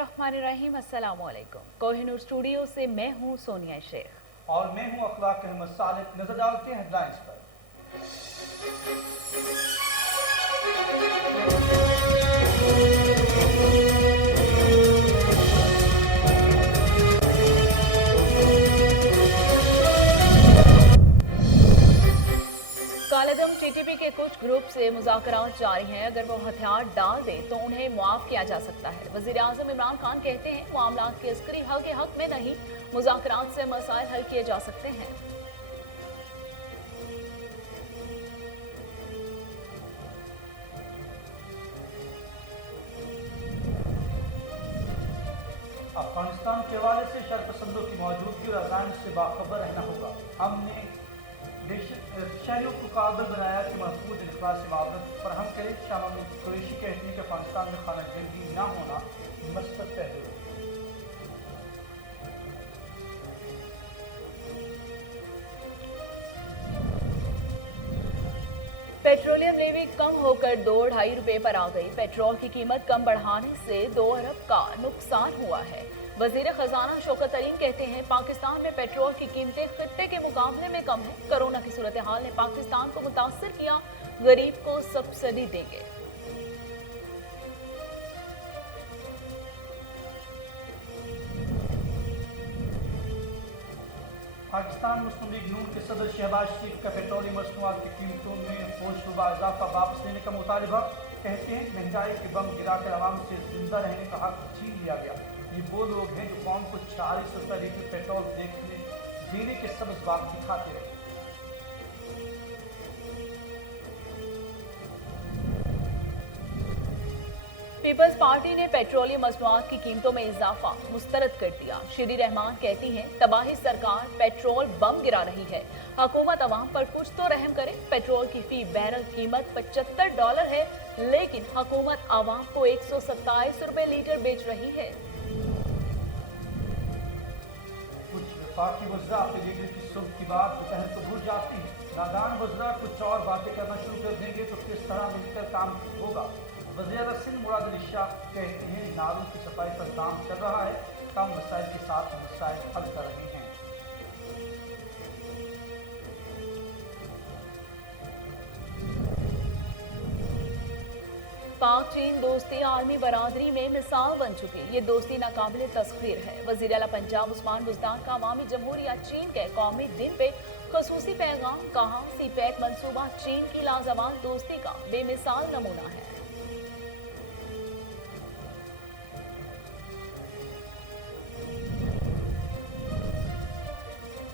बिस्मिल्लाहिर्रहमानिर्रहीम। अस्सलाम वालेकुम। कोहिनूर स्टूडियो से मैं हूँ सोनिया शेख और मैं हूँ अखलाक अहमद सालिक। नजर डालते हैं हेडलाइंस पर। कालेदम टीटीपी के कुछ ग्रुप से मुज़ाकरात जारी हैं। अगर वो हथियार डाल दें तो उन्हें मुआफ किया जा सकता है। वज़ीर आज़म इमरान खान कहते हैं मामलात के अस्करी हल के हक में नहीं, मुज़ाकरात से मसाइल हल किए जा सकते हैं। अफगानिस्तान के हवाले से शरपसंदों की मौजूदगी और अजान से बाखबर रहना होगा। हमने शहरियों को काबिल बनाया कि महफूज इनखला से मावरत फराहम करे। शाह महमूद कुरैशी कहते हैं कि अफगानिस्तान में खाना जंगी न होना मस्बत पहलू है। पेट्रोलियम लेवी कम होकर 2-2.5 रुपए पर आ गई। पेट्रोल की कीमत कम बढ़ाने से 2 अरब का नुकसान हुआ है। वजीर खजाना शौकत अलीम कहते हैं पाकिस्तान में पेट्रोल की कीमतें खित्ते के मुकाबले में कम है। कोरोना की सूरत हाल ने पाकिस्तान को मुतासर किया, गरीब को सब्सिडी देंगे। पाकिस्तान मुस्लिम लीग नून के सदर शहबाज शरीफ का पेट्रोलियम मसनूआत की कीमतों में फौजशुदा इजाफा वापस लेने का मुतालबा। कहते हैं महंगाई के बम गिराकर आवाम से जिंदा रहने का हक छीन लिया गया। ये वो लोग हैं जो कौम को 40 रुपये लीटर पेट्रोल देने के सबज बात दिखाते रहे। पीपल्स पार्टी ने पेट्रोलियम मसनूआत की कीमतों में इजाफा मुस्तरद कर दिया। श्री रहमान कहती हैं तबाही सरकार पेट्रोल बम गिरा रही है, हुकूमत अवाम पर कुछ तो रहम करे। पेट्रोल की फी बैरल कीमत $75 है, लेकिन हुकूमत अवाम को 127 रुपए लीटर बेच रही है। कुछ वफाकी वज़रा अपने लीडर की सुबह की बात दोपहर को भूल जाती हैं। नादान वज़रा कुछ और बातें करना शुरू कर देंगे तो किस तरह मिलकर काम होगा। वज़ीर सिंध मुराद अली शाह कहते हैं नालों की सफाई पर काम चल रहा है, कम मसाइल के साथ मसाइल हल कर रहे हैं। पाक चीन दोस्ती आलमी बरादरी में मिसाल बन चुकी। ये दोस्ती नाकाबिले तस्खीर है। वज़ीर आला पंजाब उस्मान बुज़दार का अवामी जमहूरिया चीन के कौमी दिन पे खसूसी पैगाम। कहा सीपैक मंसूबा चीन की लाजवाब दोस्ती का बेमिसाल नमूना है।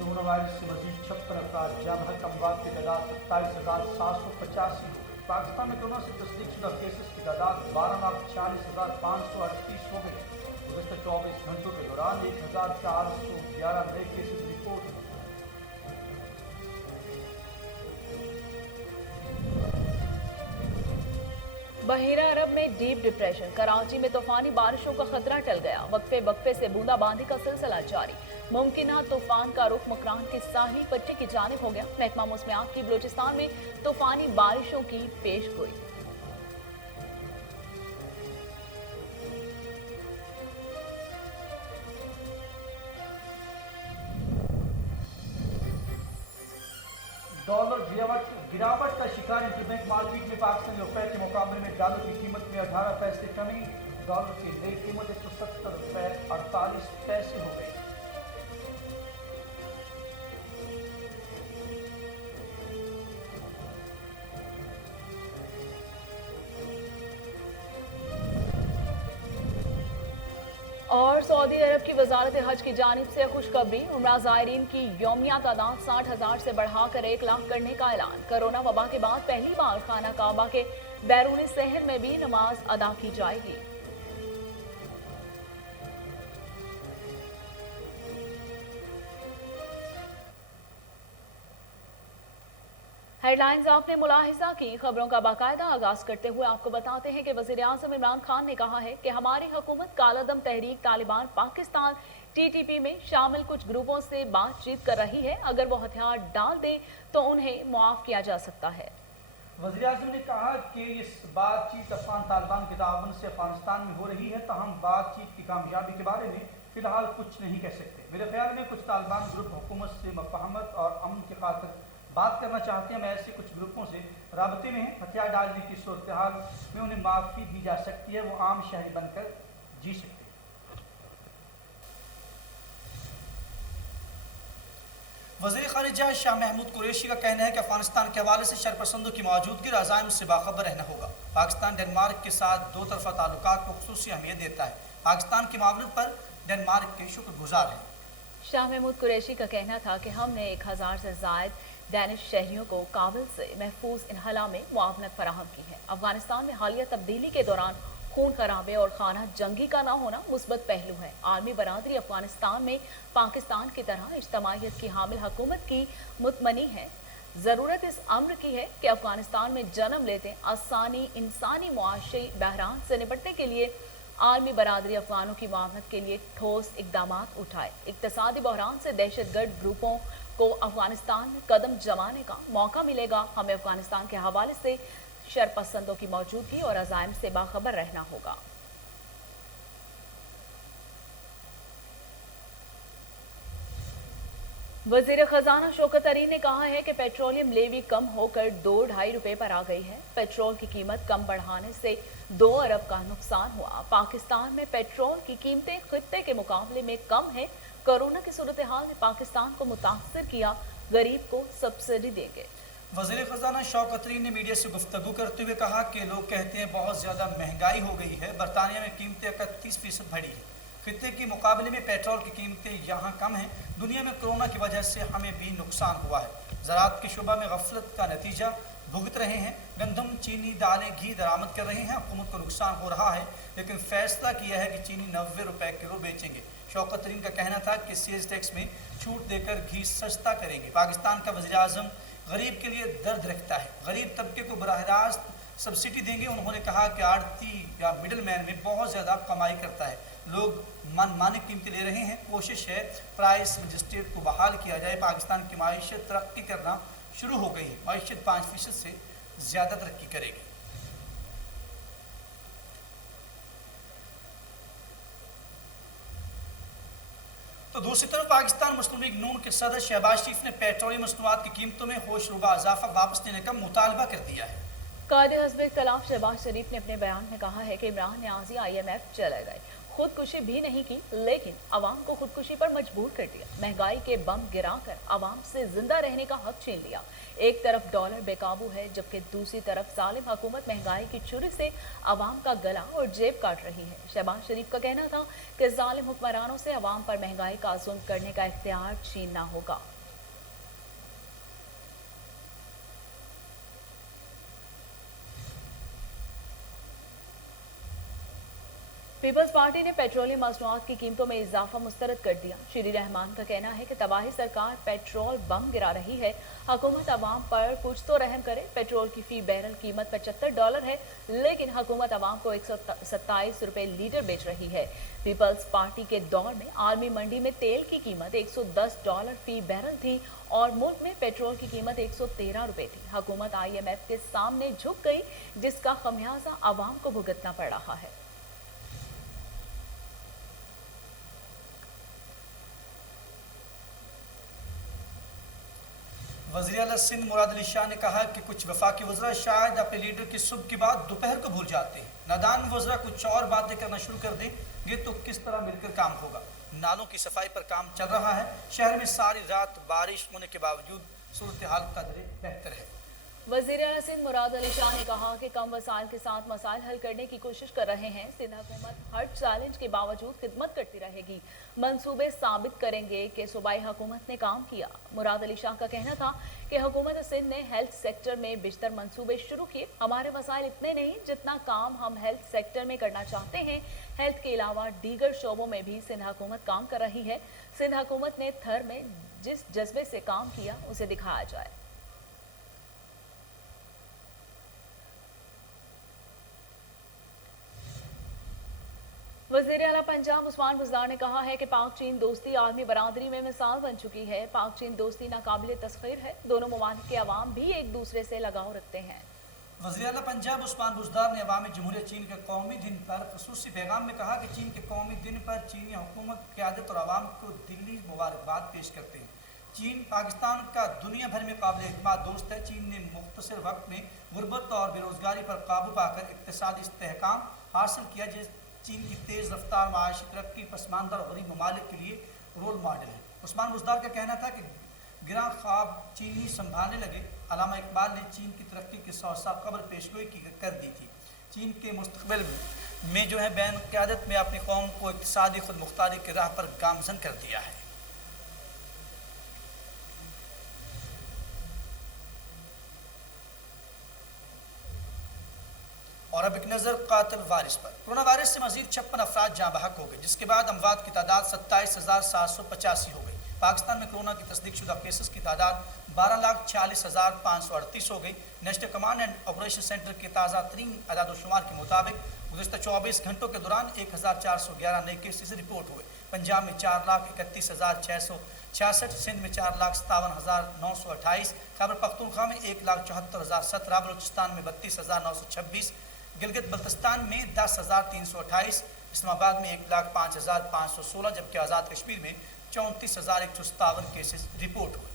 कोरोना वायरस से मजीद 56 अफराद जान हक, अमवात की तादाद 27,785 हो गई। पाकिस्तान में कोरोना से तस्दीक शुदा केसेस की तादाद 12,40,538 हो गई। गुज़श्ता 24 घंटों के दौरान 1,411 नए केसेस रिपोर्ट हुए। बहिरा अरब में डीप डिप्रेशन। कराची में तूफानी बारिशों का खतरा टल गया। वक्फे वक्फे से बूंदाबांदी का सिलसिला जारी। मुमकिन तूफान का रुख मकरान की साहिली पट्टी की जानिब हो गया। महकमा मौसमियात की बलूचिस्तान में तूफानी बारिशों की पेश गोई। डॉलर गिरावट का शिकार। इंटरबैंक मार्केट में पाकिस्तानी रुपए के मुकाबले में डॉलर की कीमत में 18 पैसे कमी। डॉलर की नई कीमत 170 रुपए 48 पैसे हो गई। और सऊदी अरब की वजारत हज की जानिब से खुशखबरी। उम्रा ज़ायरीन की यौमिया तादाद 60,000 से बढ़ाकर 1 लाख करने का ऐलान। कोरोना वबा के बाद पहली बार खाना काबा के बैरूनी शहर में भी नमाज अदा की जाएगी। हेडलाइंस आपने मुलाहिजा की। खबरों का बाकायदा आगाज करते हुए आपको बताते हैं कि वज़ीर आज़म इमरान खान ने कहा है कि हमारी हुकूमत कालादम तहरीक तालिबान पाकिस्तान टीटीपी में शामिल कुछ ग्रुपों से बातचीत कर रही है। अगर वो हथियार डाल दें तो उन्हें मुआफ किया जा सकता है। वज़ीर आज़म ने कहा कि इस बातचीत अफगान तालिबान के ताउन से अफगानिस्तान में हो रही है, ताहम बातचीत की कामयाबी के बारे में फ़िलहाल कुछ नहीं कह सकते। मेरे ख्याल में कुछ तालिबान ग्रुप हुकूमत से मफाहमत और अमन की खातिर बात करना चाहते हैं। मैं ऐसे कुछ ग्रुपों से राबते में हैं। हथियार डालने की सूरत हाल में उन्हें माफ़ी दी जा सकती है, वो आम शहरी बनकर जी सकते हैं। वज़ीर ख़ारिजा शाह महमूद कुरैशी का कहना है कि अफगानिस्तान के हवाले से शरपसंदों की मौजूदगी रज़ाइम से बाखबर रहना होगा। पाकिस्तान डेनमार्क के साथ दो तरफ़ा ताल्लुकात को ख़ुसूसी अहमियत देता है। पाकिस्तान की मावनत पर डेनमार्क के शुक्रगुजार हैं। शाह महमूद कुरैशी का कहना था कि हमने 1000 से ज़ायद डैनिश शहरियों को काबुल से महफूज इन्हला में मुआवनत फराहम की है। अफगानिस्तान में हालिया तब्दीली के दौरान खून खराबे और खाना जंगी का ना होना मुस्बत पहलू है। आलमी बरादरी अफगानिस्तान में पाकिस्तान की तरह इज्तमाइयत की हामिल हुकूमत की मुतमनी है। ज़रूरत इस अम्र की है कि अफगानिस्तान में जन्म लेते आसानी इंसानी मुआशी बहरान से निपटने के लिए आलमी बरादरी अफगानों की मुआवनत के लिए ठोस इकदाम उठाए। इक्तसादी बहरान से दहशतगर्द ग्रुपों को अफगानिस्तान में कदम जमाने का मौका मिलेगा। हमें अफगानिस्तान के हवाले से शरपसंदों की मौजूदगी और अज़ाइम से बाखबर रहना होगा। वज़ीर खजाना शौकत तरीन ने कहा है कि पेट्रोलियम लेवी कम होकर 2-2.5 रुपए पर आ गई है। पेट्रोल की कीमत कम बढ़ाने से 2 अरब का नुकसान हुआ। पाकिस्तान में पेट्रोल की कीमतें खित्ते के मुकाबले में कम है। कोरोना की सूरत हाल ने पाकिस्तान को मुतासर किया। गरीब को सब्सिडी देंगे। वज़ीर ख़जाना शौकत तरीन ने मीडिया से गुफ्तगू करते हुए कहा कि लोग कहते हैं बहुत ज़्यादा महंगाई हो गई है। बरतानिया में कीमतें 31% बढ़ी है। खित्ते के मुकाबले में पेट्रोल की कीमतें यहाँ कम हैं। दुनिया में कोरोना की वजह से हमें भी नुकसान हुआ है। ज़राअत के शुबा में गफलत का नतीजा भुगत रहे हैं। गंदम, चीनी, दालें, घी दरामद कर रहे हैं। हुकूमत को नुकसान हो रहा है, लेकिन फैसला किया है कि चीनी 90 रुपए किलो बेचेंगे। शौकत तरीन का कहना था कि सेल्स टैक्स में छूट देकर घी सस्ता करेंगे। पाकिस्तान का वज़ीर आज़म गरीब के लिए दर्द रखता है। गरीब तबके को बराह रास्त सब्सिडी देंगे। उन्होंने कहा कि आड़ती या मिडल मैन में बहुत ज़्यादा कमाई करता है। लोग मनमानी कीमतें ले रहे हैं। कोशिश है प्राइस मजिस्ट्रेट को बहाल किया जाए। पाकिस्तान की माइशत तरक्की करना शुरू हो गई है। माइशत 5% से ज़्यादा तरक्की करेगी। तो दूसरी तरफ पाकिस्तान मुस्लिम लीग नून के सदर शहबाज शरीफ ने पेट्रोलियम मसनूआत की कीमतों में होशरुबा इजाफा वापस लेने का मुतालबा कर दिया है। कायदे हस्ब इख्तिलाफ शहबाज शरीफ ने अपने बयान में कहा है कि इमरान न्याजी IMF चले गए, खुदकुशी भी नहीं की, लेकिन अवाम को खुदकुशी पर मजबूर कर दिया। महंगाई के बम गिराकर अवाम से जिंदा रहने का हक छीन लिया। एक तरफ डॉलर बेकाबू है, जबकि दूसरी तरफ जालिम हुकूमत महंगाई की छुरी से अवाम का गला और जेब काट रही है। शहबाज शरीफ का कहना था कि जालिम हुक्मरानों से अवाम पर महंगाई का जुल्म करने का इख्तियार छीनना होगा। पीपल्स पार्टी ने पेट्रोलियम मसनूआत की कीमतों में इजाफा मुस्तरद कर दिया। श्री रहमान का कहना है कि तबाही सरकार पेट्रोल बम गिरा रही है। हुकूमत अवाम पर कुछ तो रहम करे। पेट्रोल की फी बैरल कीमत $75 है, लेकिन हुकूमत अवाम को 127 रुपए लीटर बेच रही है। पीपल्स पार्टी के दौर में आलमी मंडी में तेल की कीमत $110 फी बैरल थी और मुल्क में पेट्रोल की कीमत 113 रुपए थी। हुकूमत IMF के सामने झुक गई, जिसका खमियाजा अवाम को भुगतना पड़ रहा है। वज़ीर आला सिंध मुराद अली शाह ने कहा कि कुछ वफाकी वज़रा शायद अपने लीडर की सुबह की बात दोपहर को भूल जाते हैं। नादान वज़रा कुछ और बातें करना शुरू कर दें, ये तो किस तरह मिलकर काम होगा। नालों की सफाई पर काम चल रहा है। शहर में सारी रात बारिश होने के बावजूद सूरत हाल कदरे बेहतर है। वज़ीर आला सिंध मुराद अली शाह ने कहा कि कम वसाइल के साथ मसाइल हल करने की कोशिश कर रहे हैं। सिंध हुकूमत हर चैलेंज के बावजूद खिदमत करती रहेगी। मंसूबे साबित करेंगे कि सूबाई हुकूमत ने काम किया। मुराद अली शाह का कहना था कि हुकूमत सिंध ने हेल्थ सेक्टर में बेशतर मंसूबे शुरू किए। हमारे वसाइल इतने नहीं जितना काम हम हेल्थ सेक्टर में करना चाहते हैं। हेल्थ के अलावा दीगर शोबों में भी सिंध हुकूमत काम कर रही है। सिंध हुकूमत ने थर में जिस जज्बे से काम किया उसे दिखाया जाए। वज़ीर आला पंजाब उस्मान बुज़दार ने कहा है कि पाक चीन दोस्ती आलमी बरादरी में मिसाल बन चुकी है। पाक चीन दोस्ती नाकाबिले तस्खीर है। दोनों ममालिक के अवाम भी एक दूसरे से लगाव रखते हैं। वज़ीर आला पंजाब उस्मान बुज़दार ने अवामी जमहूरियत चीन के कौमी दिन पर ख़ुसूसी पैगाम में कहा कि चीन के कौमी दिन पर चीनी हुकूमत, क़यादत और आवाम को दिली मुबारकबाद पेश करते हैं। चीन पाकिस्तान का दुनिया भर में काबिल एतमाद दोस्त है। चीन ने मुख्तसर वक्त में गुर्बत और बेरोज़गारी पर काबू पाकर इक़्तिसादी इस्तेहकाम हासिल किया, जिस चीन की तेज़ रफ्तार माशी तरक्की पसमानदा और गरीब ममालिक के लिए रोल मॉडल है। उस्मान बुज़दार का कहना था कि गिरा ख्वाब चीनी संभालने लगे। अल्लामा इकबाल ने चीन की तरक्की के 100 साल कबल पेशगोई कर दी थी। चीन के मुस्तकबिल में जो है बैन क़यादत में अपनी कौम को इक़्तिसादी खुद मुख्तारी की राह पर गामज़न कर दिया है। और अब एक नज़र कातिल वारिस पर। कोरोना वायरस से मजीद 56 अफराद जाँ बहक हो गए, जिसके बाद अमवात की तादाद 27,785 हो गई। पाकिस्तान में कोरोना की तस्दीकशुदा केसेस की तादाद 12,40,538 हो गई। National command and operation centre के ताज़ा तरीन अदाद-ओ-शुमार के मुताबिक गुज़िश्ता 24 घंटों के दौरान 1,411 नए केसेस रिपोर्ट हुए। पंजाब में 4,31,666, सिंध में 4,57,928, खैबर पख्तूनख्वा में 1,74,017, बलूचिस्तान में 32,926, गिलगित बल्तिस्तान में 10,328, इस्लामाबाद में 1,05,516, जबकि आज़ाद कश्मीर में 34,157 केसेस रिपोर्ट हुए।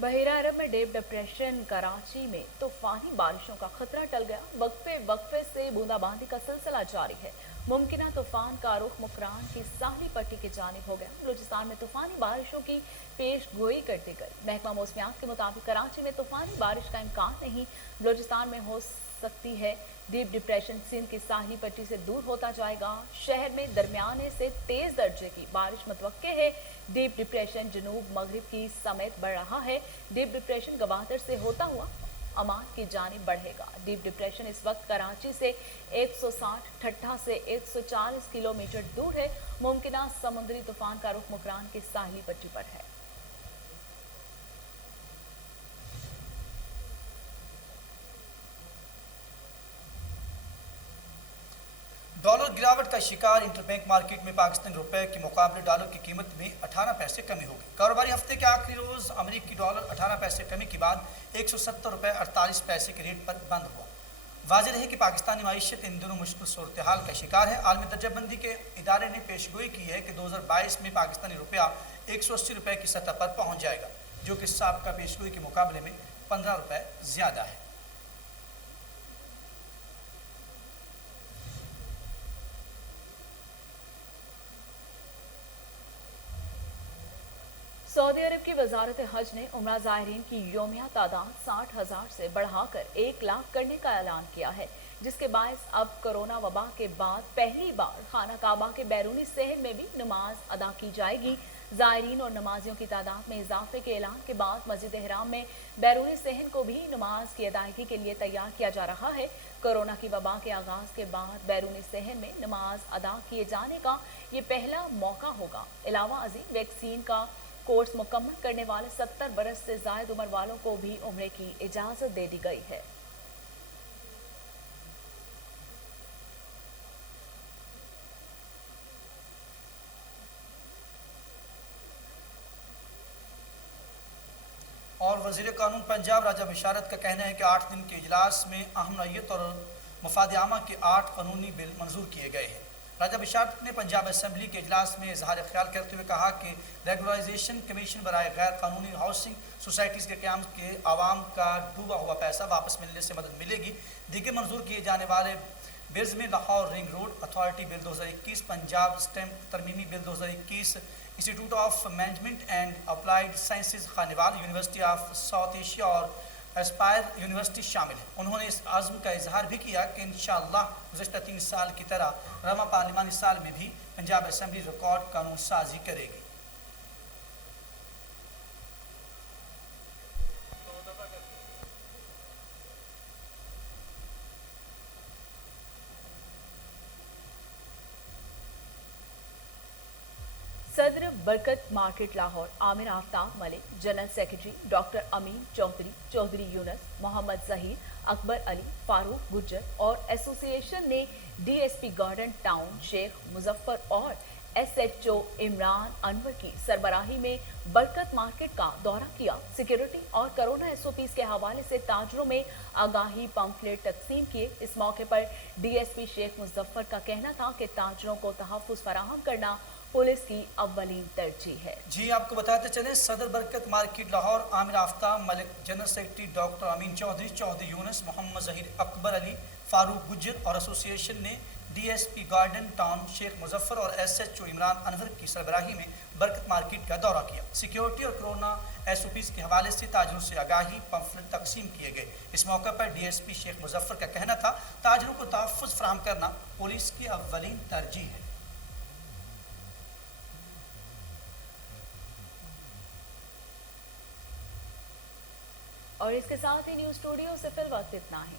बहीरा अरब में डीप डिप्रेशन, कराची में तूफानी बारिशों का खतरा टल गया। वक्फे से बूंदाबांदी का सिलसिला जारी है। मुमकिना तूफान का रुख मुकरान की साहली पट्टी की जानिब हो गया। बलूचिस्तान में तूफानी बारिशों की पेश गोई करते गए महकमा मौसमियात के मुताबिक कराची में तूफानी बारिश का इम्कान नहीं। बलूचिस्तान में हो सकती है। डीप डिप्रेशन सिंध की साहली पट्टी से दूर होता जाएगा। शहर में दरमियाने से तेज दर्जे की बारिश मुतवक्के है। डीप डिप्रेशन जनूब मगरिब की समेत बढ़ रहा है। डीप डिप्रेशन गवादर से होता हुआ अमान की जानिब बढ़ेगा। डीप डिप्रेशन इस वक्त कराची से 160 ठट्ठा से 140 किलोमीटर दूर है। मुमकिना समुद्री तूफान का रुख मुकरान की साहली पट्टी पर है। डॉलर गिरावट का शिकार। इंटरबैंक मार्केट में पाकिस्तानी रुपए के मुकाबले डॉलर की कीमत में 18 पैसे कमी हो गई। कारोबारी हफ्ते के आखिरी रोज अमेरिकी डॉलर 18 पैसे कमी के बाद 170 रुपये 48 पैसे के रेट पर बंद हुआ। वाज़ेह है कि पाकिस्तानी माईशत इन दिनों मुश्किल सूरत हाल का शिकार है। आलमी दर्जाबंदी के इदारे ने पेशगोई की है कि 2022 में पाकिस्तानी रुपया 180 रुपये की सतह पर पहुँच जाएगा, जो कि साबिक़ा पेशगोई के मुकाबले में 15 रुपये ज़्यादा है। सऊदी अरब की वजारत हज ने उम्रा ज़ायरीन की योमिया तादाद 60,000 से बढ़ाकर 1 लाख करने का ऐलान किया है, जिसके बायस अब कोरोना वबा के बाद पहली बार खाना काबा के बैरूनी सहन में भी नमाज अदा की जाएगी। ज़ायरीन और नमाजियों की तादाद में इजाफे के ऐलान के बाद मस्जिद एहराम में बैरूनी सहन को भी नमाज की अदायगी के लिए तैयार किया जा रहा है। कोरोना की वबा के आगाज के बाद बैरूनी सहन में नमाज अदा किए जाने का ये पहला मौका होगा। अलावा अजीम वैक्सीन का कोर्स मुकम्मल करने वाले 70 बरस से जायद उम्र वालों को भी उम्रे की इजाजत दे दी गई है। और वज़ीर कानून पंजाब राजा बिशारत का कहना है कि 8 दिन के इजलास में अहम नौयत और मफाद आमा के 8 कानूनी बिल मंजूर किए गए हैं। राजा बिशारत ने पंजाब असम्बली के इजलास में इजहार ख्याल करते हुए कहा कि रेगुलराइजेशन कमीशन बराए गैर कानूनी हाउसिंग सोसाइटीज़ के क़याम के आवाम का डूबा हुआ पैसा वापस मिलने से मदद मिलेगी। दीगर मंजूर किए जाने वाले बिल्स में Lahore ring road authority bill 2021, Punjab stamp तरमीमी bill 2021, institute of management and applied sciences Khanewal, university of South Asia और एस्पायर यूनिवर्सिटी शामिल है। उन्होंने इस आज़म का इजहार भी किया कि इंशाअल्लाह गुज़श्ता 3 साल की तरह रवा पार्लिमानी साल में भी पंजाब असम्बली रिकॉर्ड कानून साजी करेगी। सदर Barkat market Lahore Amir Aftab Malik, general secretary doctor Amin Chaudhry, Chaudhry Younas, Mohammad Zaheer, Akbar Ali, Farooq Gujjar और एसोसिएशन ने DSP garden town Sheikh Muzaffar और एसएचओ इमरान अनवर की सरबराही में बरकत मार्केट का दौरा किया। सिक्योरिटी और कोरोना एसओपीज के हवाले से ताजरों में आगाही पंफलेट तकसीम किए। इस मौके पर डीएसपी शेख मुजफ्फर का कहना था कि ताजरों को तहफ्फुज़ फराहम करना पुलिस की अव्वलीन तरजीह है। जी आपको बताते चले, सदर Barkat market Lahore Amir Aftab Malik, general secretary doctor Amin Chaudhry, Chaudhry Younas, Mohammad Zaheer, Akbar Ali, Farooq Gujjar और एसोसिएशन ने DSP garden town Sheikh Muzaffar और एसएचओ इमरान अनवर की सरबराही में बरकत मार्केट का दौरा किया। सिक्योरिटी और कोरोना एसओपीज के हवाले से ताजरों से आगाही पंफलेट तकसीम किए गए। इस मौके पर डीएसपी शेख मुजफ्फर का कहना था, ताजरों को तहफ्फुज़ फराहम करना पुलिस की अव्वलीन तरजीह है। और इसके साथ ही न्यूज़ स्टूडियो से फिल वक्त इतना ही।